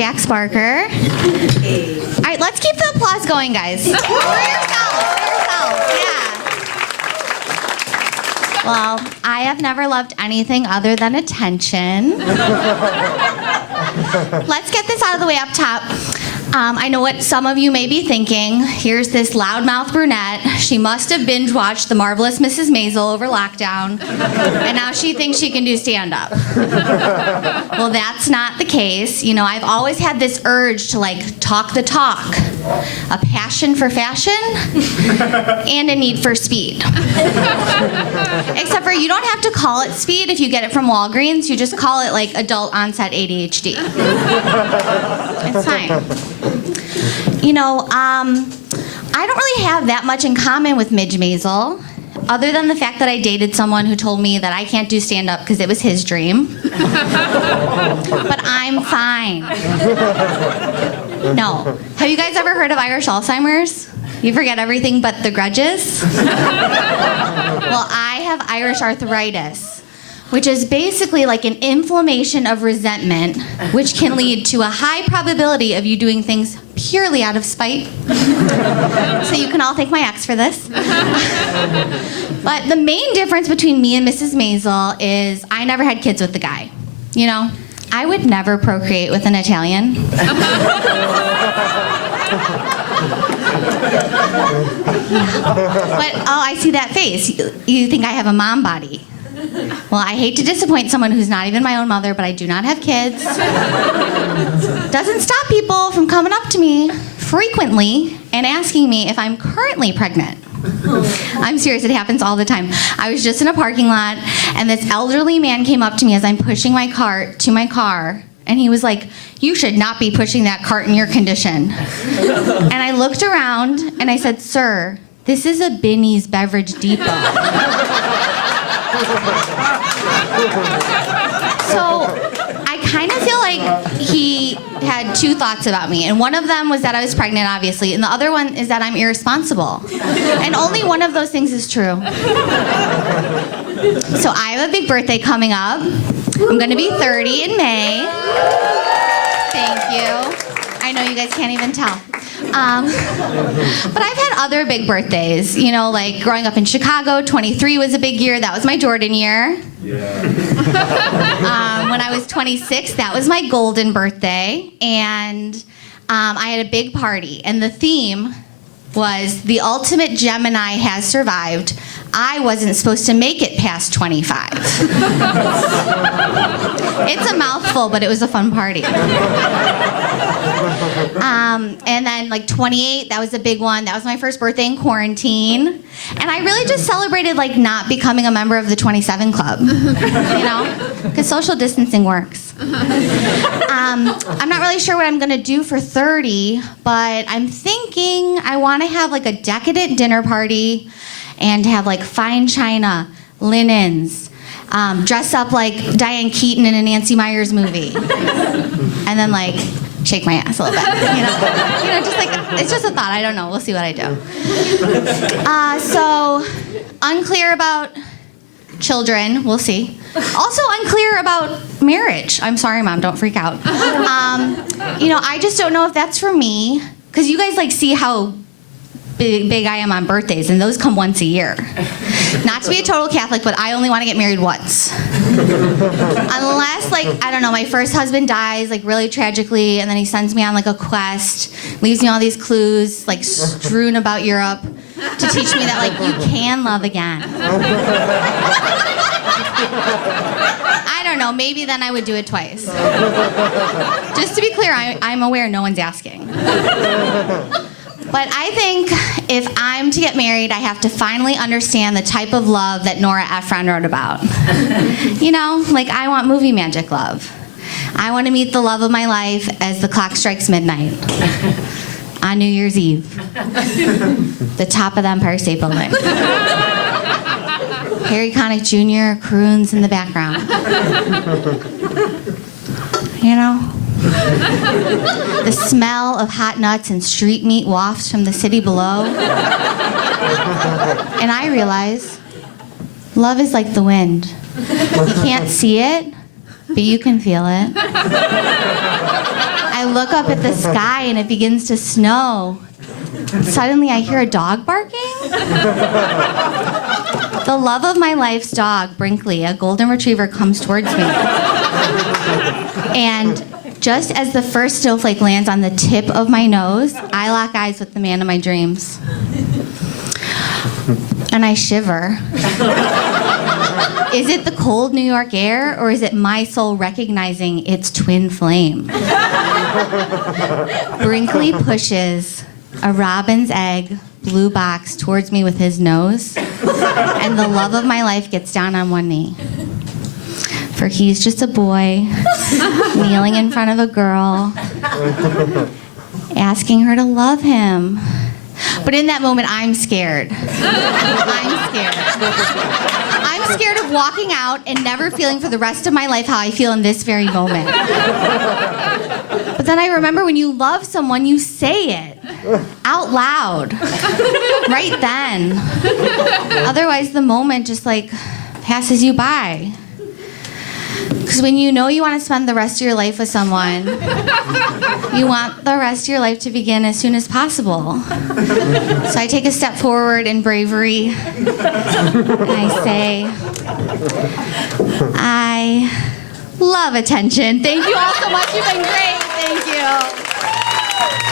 Jax Barker. All right, let's keep the applause going, guys. For yourselves, yeah. Well, I have never loved anything other than attention. Let's get this out of the way up top. I know what some of you may be thinking. Here's this loudmouth brunette. She must have binge watched The Marvelous Mrs. Maisel over lockdown, and now she thinks she can do stand-up. Well, that's not the case. You know, I've always had this urge to talk the talk, a passion for fashion, and a need for speed. Except for you don't have to call it speed if you get it from Walgreens. You just call it adult onset ADHD. It's fine. You know, I don't really have that much in common with Midge Maisel, other than the fact that I dated someone who told me that I can't do stand-up because it was his dream. But I'm fine. No. Have you guys ever heard of Irish Alzheimer's? You forget everything but the grudges? Well, I have Irish arthritis, which is basically like an inflammation of resentment, which can lead to a high probability of you doing things purely out of spite. So you can all thank my ex for this. But the main difference between me and Mrs. Maisel is I never had kids with the guy. You know, I would never procreate with an Italian. But, oh, I see that face. You think I have a mom body. Well, I hate to disappoint someone who's not even my own mother, but I do not have kids. Doesn't stop people from coming up to me frequently and asking me if I'm currently pregnant. I'm serious, it happens all the time. I was just in a parking lot, and this elderly man came up to me as I'm pushing my cart to my car, and he was like, "You should not be pushing that cart in your condition." And I looked around, and I said, "Sir, this is a Binny's Beverage Depot." So I kind of feel like he had two thoughts about me. And one of them was that I was pregnant, obviously. And the other one is that I'm irresponsible. And only one of those things is true. So I have a big birthday coming up. I'm going to be 30 in May. Thank you. I know you guys can't even tell. But I've had other big birthdays. You know, like growing up in Chicago, 23 was a big year. That was my Jordan year. Yeah. When I was 26, that was my golden birthday. And I had a big party. And the theme was the ultimate Gemini has survived. I wasn't supposed to make it past 25. It's a mouthful, but it was a fun party. And then 28, that was a big one. That was my first birthday in quarantine. And I really just celebrated not becoming a member of the 27 Club, you know, because social distancing works. I'm not really sure what I'm going to do for 30, but I'm thinking I want to have a decadent dinner party and have fine china, linens, dress up like Diane Keaton in a Nancy Meyers movie, and then shake my ass a little bit, you know, just it's just a thought. I don't know. We'll see what I do. So unclear about children. We'll see. Also unclear about marriage. I'm sorry, Mom. Don't freak out. You know, I just don't know if that's for me, because you guys see how big I am on birthdays, and those come once a year. Not to be a total Catholic, but I only want to get married once. Unless, I don't know, my first husband dies, really tragically, and then he sends me on, a quest, leaves me all these clues, strewn about Europe, to teach me that, you can love again. I don't know, maybe then I would do it twice. Just to be clear, I'm aware no one's asking. But I think if I'm to get married, I have to finally understand the type of love that Nora Ephron wrote about. You know, I want movie magic love. I want to meet the love of my life as the clock strikes midnight on New Year's Eve. The top of the Empire State Building. Harry Connick Jr. croons in the background. You know? The smell of hot nuts and street meat wafts from the city below. And I realize love is like the wind. You can't see it, but you can feel it. I look up at the sky and it begins to snow. Suddenly I hear a dog barking. The love of my life's dog, Brinkley, a golden retriever, comes towards me. And just as the first snowflake lands on the tip of my nose, I lock eyes with the man of my dreams. And I shiver. Is it the cold New York air, or is it my soul recognizing its twin flame? Brinkley pushes a robin's egg blue box towards me with his nose, and the love of my life gets down on one knee. For he's just a boy, kneeling in front of a girl, asking her to love him. But in that moment, I'm scared. I'm scared of walking out and never feeling for the rest of my life how I feel in this very moment. But then I remember when you love someone, you say it out loud, right then. Otherwise, the moment just like passes you by. Because when you know you want to spend the rest of your life with someone, you want the rest of your life to begin as soon as possible. So I take a step forward in bravery, and I say, I love attention. Thank you all so much. You've been great. Thank you.